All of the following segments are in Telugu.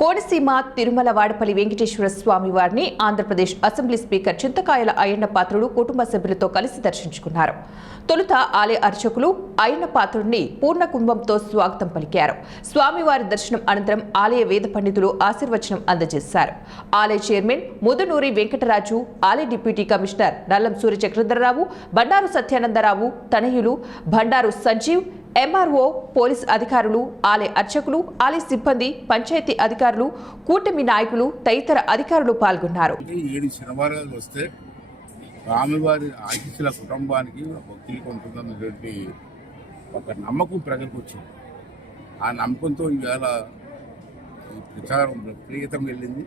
కోనసీమ తిరుమల వాడపల్లి వెంకటేశ్వర స్వామి వారిని ఆంధ్రప్రదేశ్ అసెంబ్లీ స్పీకర్ చింతకాయల అయ్యన్న పాత్రుడు కుటుంబ సభ్యులతో కలిసి దర్శించుకున్నారు. తొలుత ఆలయ అర్చకులు అయ్యన్న పాత్రుడిని పూర్ణ కుంభంతో స్వాగతం పలికారు. స్వామివారి దర్శనం అనంతరం ఆలయ వేద పండితులు ఆశీర్వచనం అందజేశారు. ఆలయ చైర్మన్ ముదునూరి వెంకటరాజు, ఆలయ డిప్యూటీ కమిషనర్ నల్లం సూర్యచక్రధరరావు, బండారు సత్యానందరావు తనయులు బండారు సంజీవ్, ఎంఆర్ఓ, పోలీస్ అధికారులు, ఆలయ అర్చకులు, ఆలయ సిబ్బంది, పంచాయతీ అధికారులు, కూటమి నాయకులు తదితర అధికారులు పాల్గొన్నారు. 7 శనివారాలు వస్తే స్వామివారి ఆశీస్సుల కుటుంబానికి భక్తులకు ఉంటుందన్నటువంటి ఒక నమ్మకం ప్రజలకు వచ్చింది. ఆ నమ్మకంతో ఈవేళ ఈ ప్రచారం విపరీతంగా వెళ్ళింది.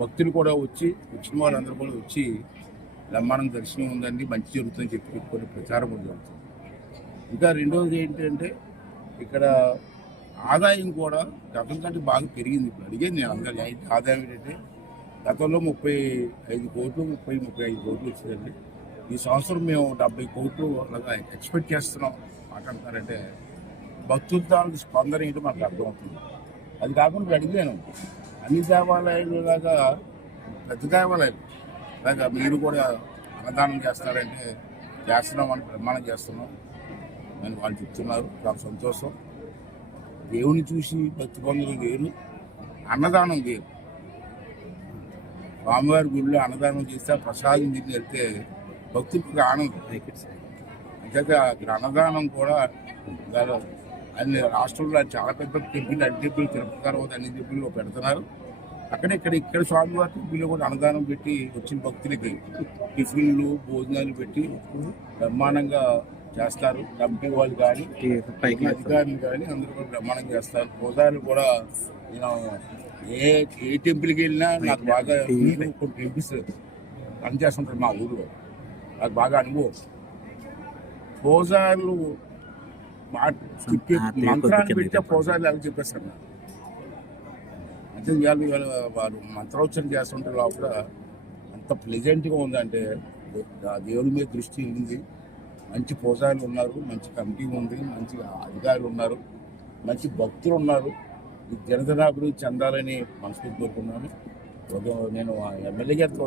భక్తులు కూడా వచ్చిన వాళ్ళందరూ కూడా వచ్చి బ్రహ్మాండం దర్శనం ఉందండి, మంచి జరుగుతుందని చెప్పి పెట్టుకొని ప్రచారం కూడా జరుగుతుంది. ఇంకా రెండవది ఏంటంటే ఇక్కడ ఆదాయం కూడా గతం కంటే బాగా పెరిగింది. ఇప్పుడు అడిగేది నేను అందరి ఆదాయం ఏంటంటే గతంలో 35 కోట్లు 35 కోట్లు వచ్చిందండి. ఈ సంవత్సరం మేము 70 కోట్లు అలాగా ఎక్స్పెక్ట్ చేస్తున్నాం. మాట్లాడతారంటే భక్తుల తాలూకు స్పందన ఏంటో మనకు అర్థమవుతుంది. అది కాకుండా ఇప్పుడు అడిగాను, అన్ని దేవాలయాలు లాగా పెద్ద దేవాలయాలు అలాగా మీరు కూడా అన్నదానం చేస్తారంటే చేస్తున్నామని ప్రమాణం చేస్తున్నాం అని వాళ్ళు చెప్తున్నారు. చాలా సంతోషం. దేవుని చూసి భక్తి పొందడం వేరు, అన్నదానం వేరు. స్వామివారి గుడిలో అన్నదానం చేస్తే ప్రసాదం తిని వెళ్తే భక్తులకు ఆనందం. అంతేగా ఇక్కడ అన్నదానం కూడా అన్ని రాష్ట్రంలో చాలా పెద్ద టెంపుల్, అన్ని టెంపుల్, తిరుపతి తర్వాత అన్ని టెంపుల్లో పెడుతున్నారు. ఇక్కడ స్వామివారి టెంపుల్లో కూడా అన్నదానం పెట్టి వచ్చిన భక్తులకి టిఫిన్లు, భోజనాలు పెట్టి బ్రహ్మాండంగా చేస్తారు. కమిటీ వాళ్ళు కానీ అధికారులు కానీ అందరూ కూడా బ్రహ్మాండంగా చేస్తారు. పూజారులు కూడా నేను ఏ టెంపుల్కి వెళ్ళినా నాకు బాగా కొన్ని టెంపుల్స్ పనిచేస్తుంటారు మా ఊళ్ళో, నాకు బాగా అనుభవం. పూజారులు మంత్రాన్ని పెడితే పూజారులు ఎలా చెప్పేస్తారు నాకు. అంటే ఇవాళ వారు మంత్రోచ్చరణ చేస్తుంటే లోపల అంత ప్లెజెంట్గా ఉందంటే దేవుడి మీద దృష్టి వెళ్ళింది. మంచి పూజారులు ఉన్నారు, మంచి కమిటీ ఉంది, మంచి అధికారులు ఉన్నారు, మంచి భక్తులు ఉన్నారు. ఈ జనజనాభివృద్ధి చెందాలని మనస్ఫూర్తి కోరుకున్నాను. నేను ఎమ్మెల్యే గారితో